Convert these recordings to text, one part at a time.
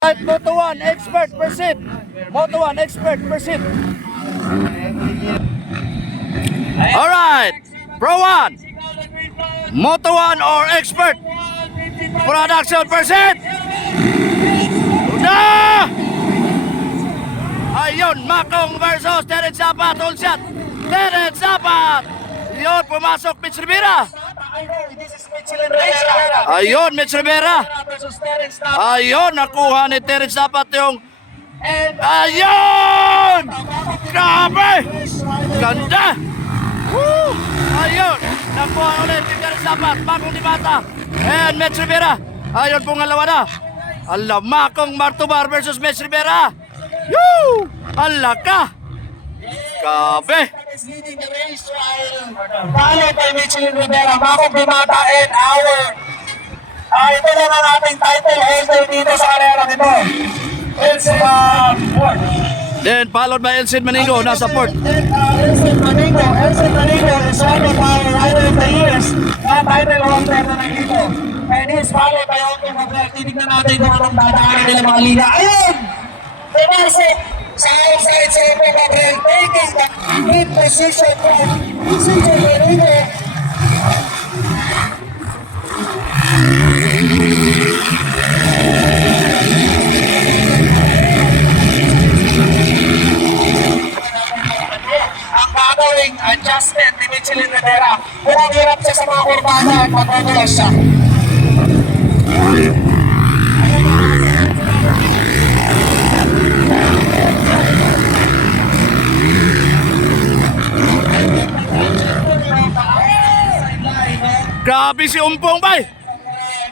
Moto1 expert proceed. Moto1 expert proceed. Alright, Pro 1, Moto1 or expert production proceed. Una! Ayun, Makong versus Terence Zapat, all shot. Terence Zapat. Yun, pumasok Mitch Rivera. Ayun, Mitch Rivera. Ayun, nakuha ni Terence Zapat yung... Ayun! Grabe! Ganda! Woo! Ayun, nakuha ulit ni Terence Zapat. Makong Dibata. And Mitch Rivera. Ayun, pungalawa na. Ala, Makong Martubar versus Mitch Rivera. Woo! Ala ka! Grabe! Leading the race while followed by Michelin Rivera, Makong Bimata and our ito na ang ating title holder dito sa karera nito. It's fourth. Then followed by Elcid Manigo, nasa fourth. Elcid Manigo is one of our rider of the years na title holder na nandito. And he's followed by Otto Gabriel. Titignan natin kung anong dadaanan nila mga liga. Ayun! Pumasok sa outside sa Otto Gabriel, taking the lead position from CJ Manigo. Ang gagawing adjustment ni Michelin Rivera. Mukhang hirap siya sa mga kurbada at magpapalas siya. Grabe si Umpong, bay!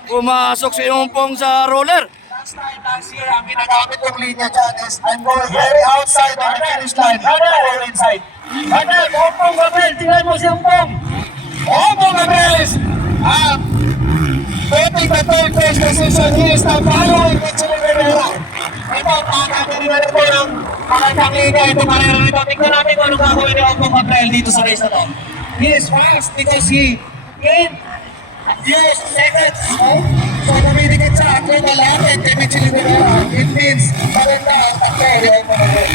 Pumasok si Umpong sa roller. Last year, ang ginagamit yung linya dyan is I'm going very outside on the finish line. I'm going inside. But Ompong Gabriel, tingnan mo si Ompong. Ompong Gabriel is taking the third place position. He is now following Michelin Rivera. Ito, pakakagaling na po ng makatang linya. Ito, karera nito. Tingnan natin kung anong gagawin ni Ompong Gabriel dito sa race na to. He is fast because he gained few seconds. So, namidikit sa ako malapit kay Michelin Rivera. It means maganda ang takbo ni Ompong Gabriel.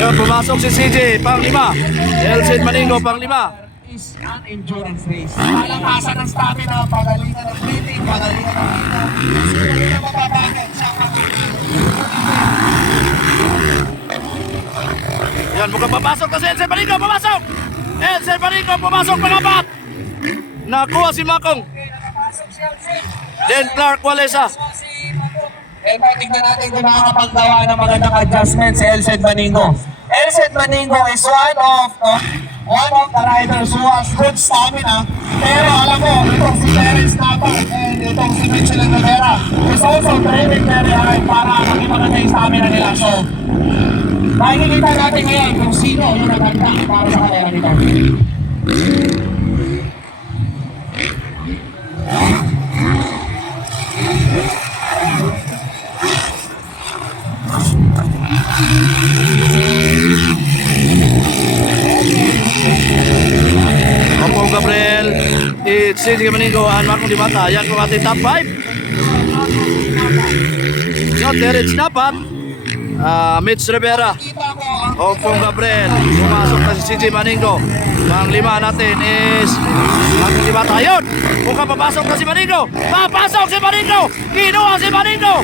Yun, pumasok si CJ, pang-lima. Elcid Manigo, pang-lima. Is an endurance race. Malakasan ng stamina, pagalingan ng breathing, pagalingan ng hina. Hindi na mapapagod siya. Yan, mukhang papasok na si Elcid Manigo, pumasok! Elcid Manigo, pumasok, pang-apat! Nakuha si Makong. Then Clark Walesa. Tingnan natin kung nakakapaggawa ng magandang adjustment si Elcid Manigo. Elcid Manigo is one of the riders who has good stamina. Pero alam mo, itong si Terence Zapat and itong si Michelin Rivera is also training very hard para maging maganda yung stamina nila. So, makikita natin ngayon kung sino yung naganda para sa karera nito. Ompong Gabriel, it's CJ Manigo, and Makong Dibata. Yan po ating top 5. Yun, Terence Zapat, Mitch Rivera, Ompong Gabriel, pumasok na si CJ Manigo. Pang-lima natin is Makong Dibata. Yun, mukhang papasok na si Manigo. Papasok si Manigo! Kinuha si Manigo!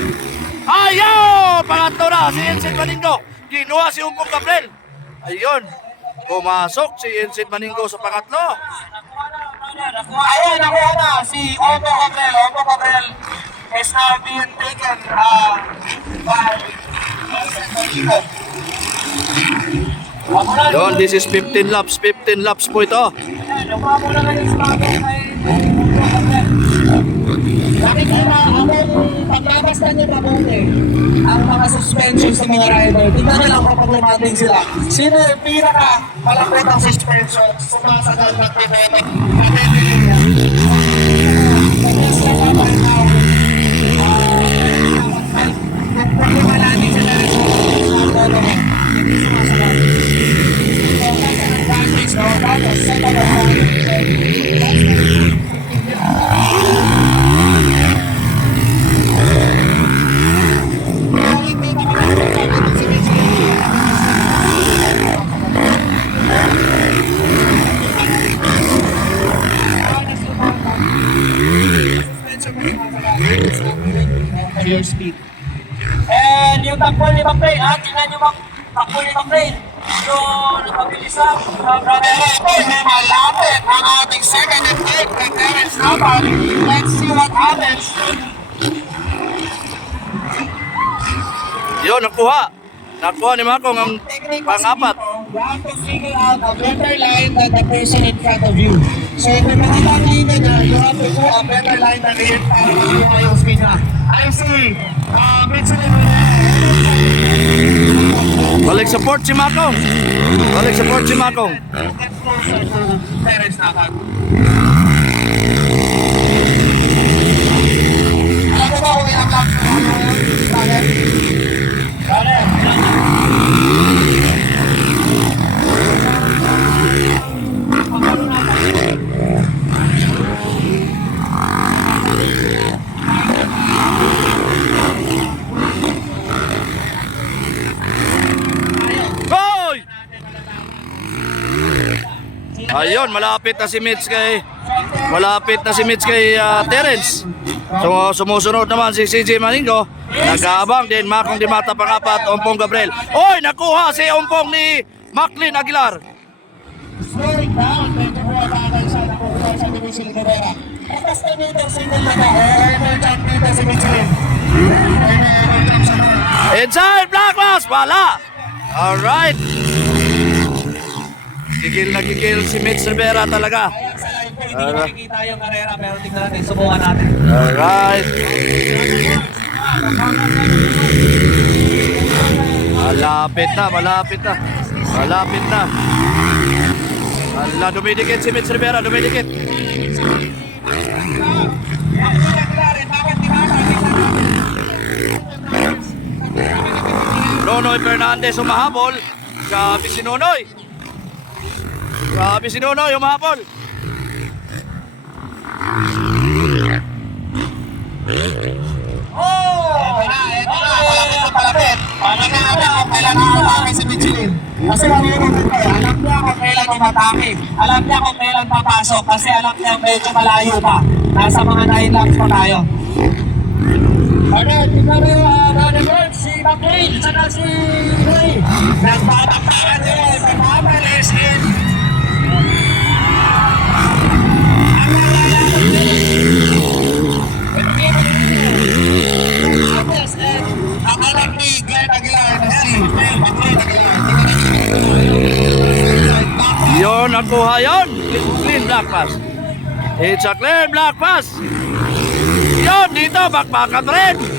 Ayun! Pangatlo na si Elcid Manigo. Kinuha si Ompong Gabriel. Ayun, pumasok si Elcid Manigo sa pangatlo. Ayun, nakuha na si Ompong Gabriel. Ompong Gabriel is now being taken by Elcid Manigo. Yun, this is 15 laps. 15 laps po ito. Nakuha mo na kayo sa bago kay Ompong Gabriel. Nakikita ang pagbabasta niya mabuti ang mga suspension sa mga rider. Tingnan na lang kapag lumating sila. Sino yung pinaka malapit ang suspension? Sumasagal na pinete. Malati sila rin. Hindi sumasagal. So, about the second your speed. And yung takbo ni McLean, ha? Tingnan nyo takbo ni McLean. Yung napabilis lang. May malapit ang ating second and third by Terence Napan. Let's see what happens. Yun, nakuha. Nakuha ni Makong ang pang-apat. You have to figure out a better line than the person in front of you. So if you're nakakaliga na, you have to do a better line than him para makuha yung speed na. I see. Mitchell Balik support si Makong. Balik support si Makong. gets closer to Terence Napan. Alam mo ba kung ilang laps na Brother? Brother? Hoy! Ayun, malapit na si Mitch kay Terence. So, sumusunod naman si CJ Maningo. Nag-aabang din Makong Dimata pang-apat, Ompong Gabriel. Oy, nakuha si Ompong ni Maclean Aguilar. Slowing down, medyo buwatakan siya nakukuha sa Division Rivera. Tapos na nito single na ba? Overjump nito si Michelin. Overjump sa mga. Inside, Black Mass, wala. Alright. Gigil si Mitch Rivera talaga. Kaya sa live ko, hindi ko makikita yung karera, pero tingnan natin, subukan natin. Alright. Malapit na. Ala, dumidikit si Mitch Rivera, dumidikit. Nonoy Fernandez umahabol. Grabe si Nonoy. Umahabol. Palapit. Palapit na kailan nakakatake si Michelin. Kasi alam niya kung kailan umatake. Alam niya kung kailan papasok. Kasi alam niya medyo malayo pa. Nasa mga 9 laps pa tayo. Alright, tingnan mo Brother Bird, si McLean, saka si Ray. Nagpataktakan nila, nagpapalis in. Ang lalakot nila. Ang anak ni Glenn Aguilar na si McLean Aguilar. Yon, nakuha yon. Clean Black Pass. It's a clean Black Pass. Yon, dito, bakbakan rin.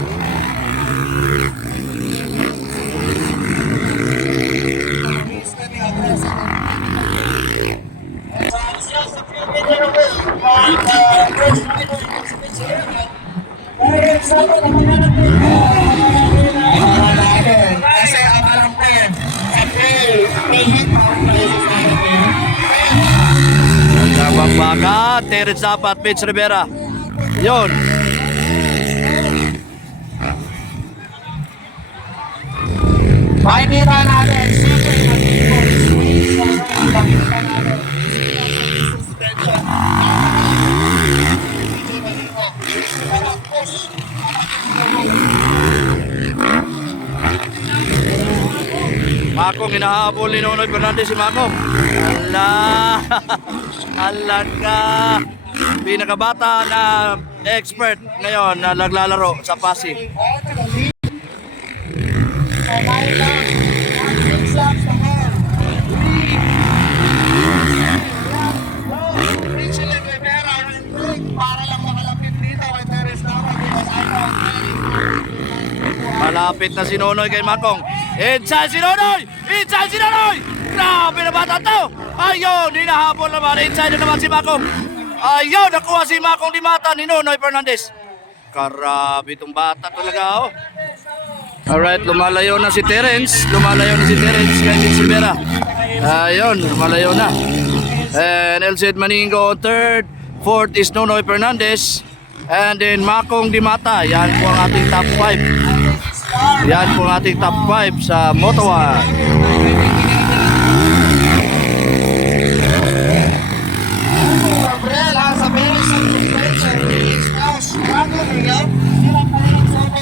Kasi ang alam ko eh, may hit Bakbakan, Terence dapat, Mitch Rivera. Yon. makikita natin Makong hinahabol ni Nonoy Fernandez si Makong. Alan ka. Pinakabata na expert ngayon na naglalaro sa Pasig. para lang makalapit dito kay Terence Napan. Malapit na si Nonoy kay Makong. Inside si Nonoy! Grabe na bata to! Ayun, hinahabol naman. Inside na naman si Makong. Ayun, nakuha si Makong Dimata ni Nonoy Fernandez. Grabe itong bata talaga, oh. Alright, lumalayo na si Terence kay Mitch Rivera. Ayun, lumalayo na. And LZ Maningo on third. Fourth is Nonoy Fernandez. And then Makong Dimata. Yan po ang ating top 5. Yan po ang ating top 5 sa Moto1. Gabriel has a very suspension. He's now struggling here.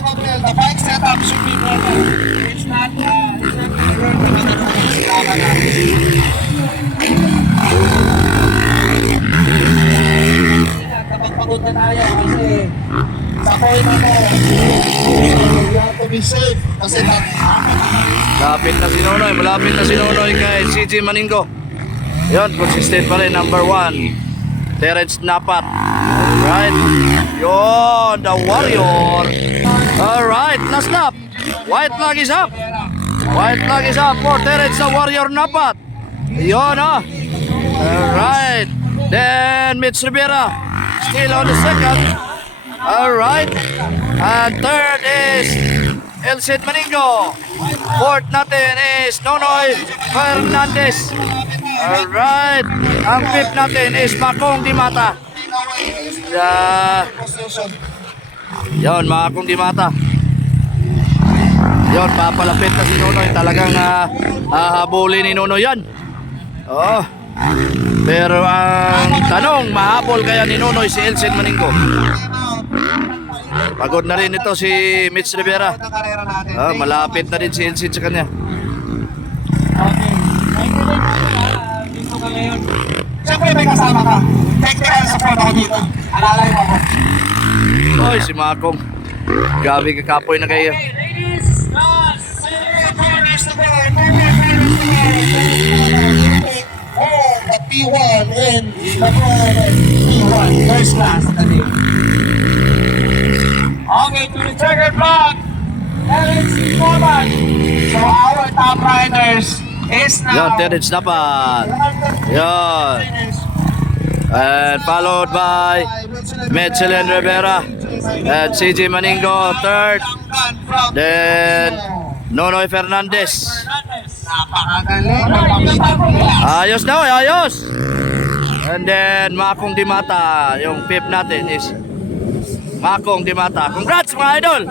Gabriel, the bike setup should be better. It's not kapag pagod na tayo kasi sa point na to, you have to be safe kasi Malapit na si Nonoy. Malapit na si Nonoy kay CJ Maningo. Yun, consistent pa rin. Number 1. Terence Napat. Alright. Yun, the Warrior. Alright, last lap. White flag is up. White flag is up for Terence the Warrior Napat. Yun, Alright. Then, Mitch Rivera. Still on the second. Alright. And third is Elcid Maningo. Fourth natin is Nonoy Fernandez. Alright. Ang fifth natin is Makong Dimata. Yun, Makong Dimata. Yun, papalapit na si Nonoy. Talagang hahabulin ni Nonoy yan. Oh. Pero ang tanong, mahabol kaya ni Nonoy si Elcid Maningo? Pagod na rin ito si Mitch Rivera. Malapit na rin si Elcid sa kanya. Siyempre may kasama ka. Technical support ako dito. Alalay mo ako. Oy, si Makong. Gabi kakapoy na kayo. Ladies, the P1 and the P1 first class at the day. Okay, to the checkered flag. Terence Napat. So our top riders is Yan, now Terence Napat. Yan. And followed by Mitchell Rivera and CJ Maningo third. Then Nonoy Fernandez. napakagaling ng pamilya nila. Ayos daw, ayos. And then Makong Dimata, yung fifth natin is Makong Dimata. Congrats mga idol.